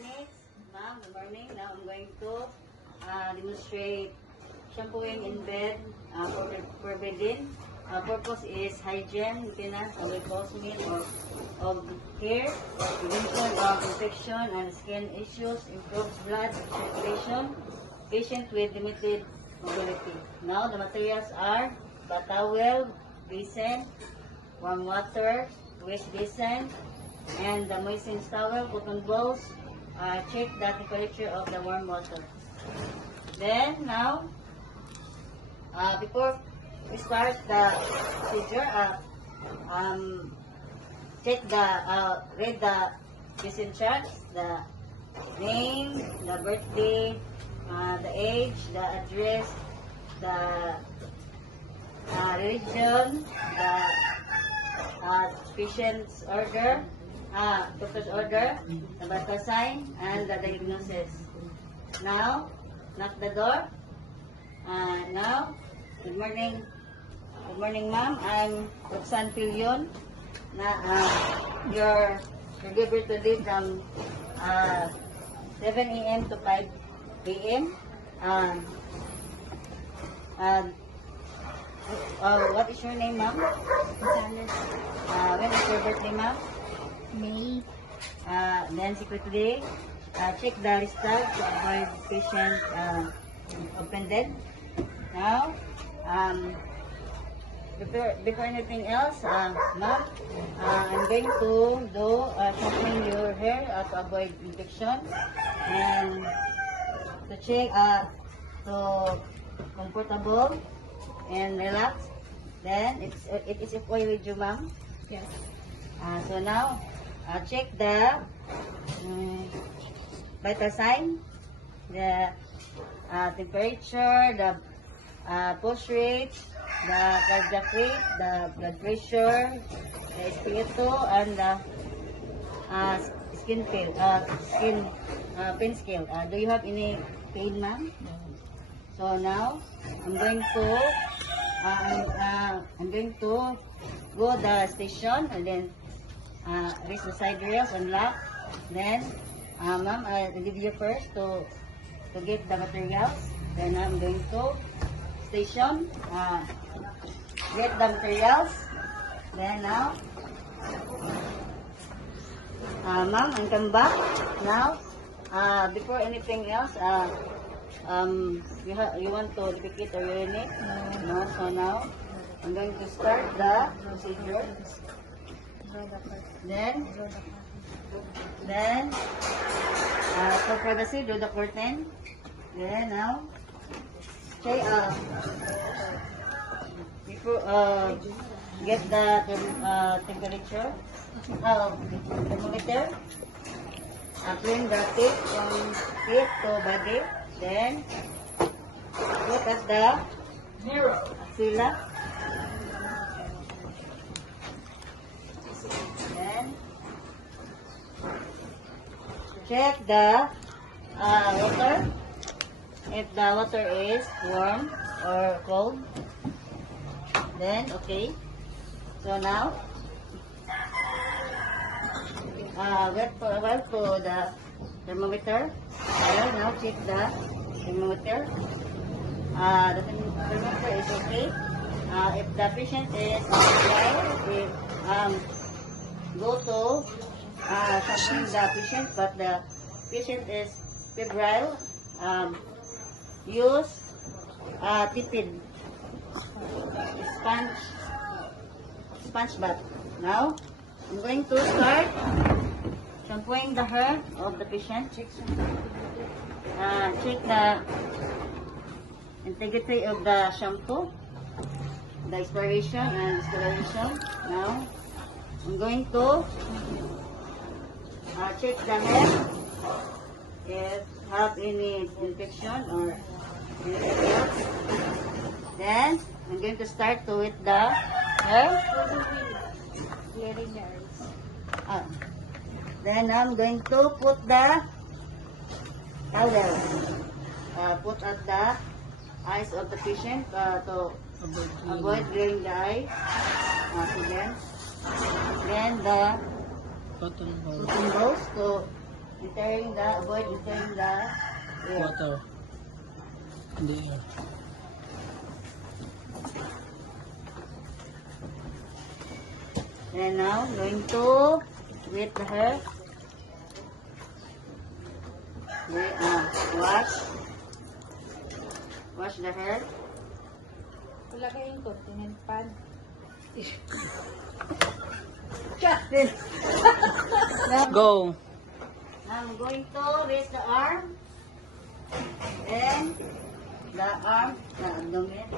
Next, ma'am, good morning. Now I'm going to demonstrate shampooing in bed for bedding. Purpose is hygiene, maintenance, avoid or of hair, prevention of infection and skin issues, improves blood circulation, patient with limited mobility. Now the materials are bath towel, basin, warm water, wash basin, and the moistened towel, cotton balls. Check the temperature of the warm water. Then now, before we start the procedure, check the read the basin charts, the name, the birthday, the age, the address, the religion, the patient's order, doctor's order, the vital sign, and the diagnosis. Now, knock the door. Now, good morning. Good morning, ma'am. I'm Roxanne Pilion. Your delivery today from 7 a.m. to 5 p.m. What is your name, ma'am? When is your birthday, ma'am? May. Then secretly, check the list to avoid patient offended. Now, before anything else, ma'am, I'm going to do shampooing your hair to avoid infection and to check to comfortable and relax. Then it is okay with you, ma'am. Yes. So now, check the vital sign, the temperature, the pulse rate, the cardiac rate, the blood pressure, the SpO2, and the skin pain scale. Do you have any pain, ma'am? No. So now, I'm going to go the station and then raise the side rails and lock. Then, ma'am, I'll give you first to get the materials. Then I'm going to station, get the materials. Then now, ma'am, and come back. Now, before anything else, you want to defecate or urinate? No. So now, I'm going to start the procedure. Then, for privacy, do the curtain. Then now, okay, before, get the temperature, thermometer, clean the tip from feet to body. Then, look at the mirror, axilla. Then, check the water, if the water is warm or cold. Then, okay. So now, wait for a while for the thermometer. Now check the thermometer. The thermometer is okay. If the patient is febrile, go to something the patient, but the patient is febrile, use tepid sponge bath. Now, I'm going to start shampooing the hair of the patient. Check the integrity of the shampoo, the expiration and discoloration. Now, I'm going to check the hair if have any infection or anything else. Then, I'm going to start to with the hair. Then I'm going to put the towel. Put at the eyes of the patient to avoid glaring the eye. Then the Cotton balls. cotton balls to avoid entering the air. Water. Hindi. And now, going to wet the hair. Wash the hair. Wala kayong continent pad. Go. Now I'm going to raise the arm. Then the arm, the abdomen.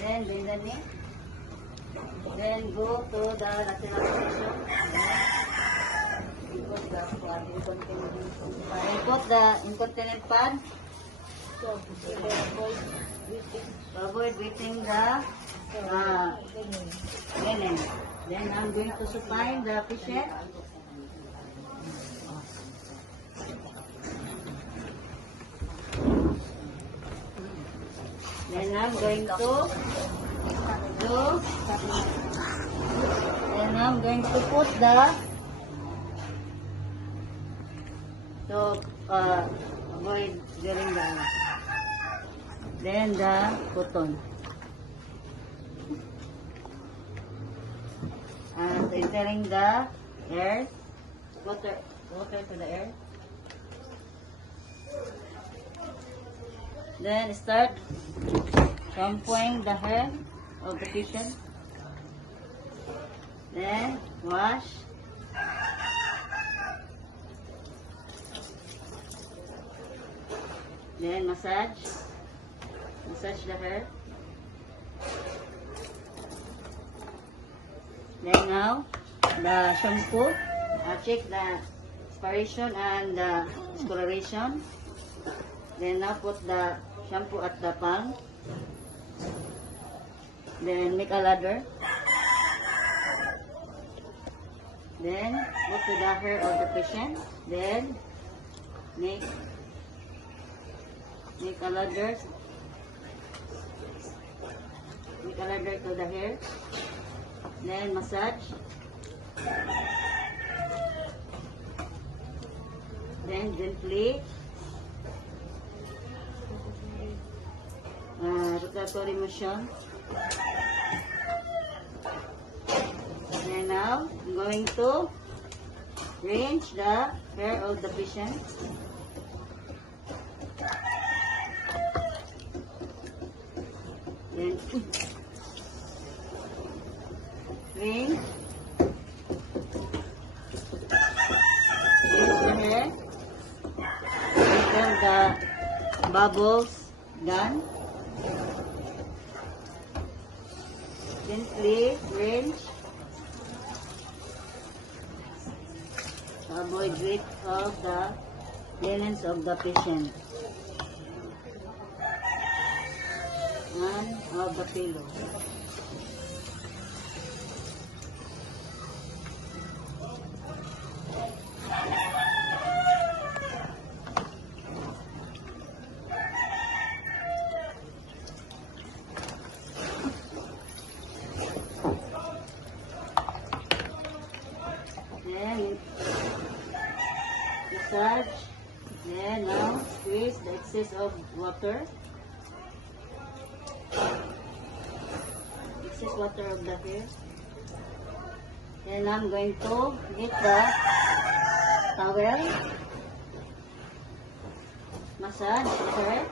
Then bring the knee. Then go to the lateral position. And put the incontinent pad. So, Avoid wetting the linen. Then I'm going to supine the patient. Then I'm going to put the avoid getting then the cotton. And entering the air, water to the air. Then start shampooing the hair of the patient. Then wash. Then massage the hair. Then now the shampoo. Check the expiration and the discoloration. Then now put the shampoo at the palm. Then make a ladder. Then put to the hair of the patient. Then make a ladder. Make a ladder to the hair. Then massage. Then gently rotatory motion. And now I'm going to arrange the hair of the patient. Then rinse the hair until the bubbles gone. Gently rinse to avoid weight of the linens of the patient and of the pillow. Then massage. Then now squeeze the excess of water. Excess water of the hair. Then I'm going to get the towel. Massage the hair.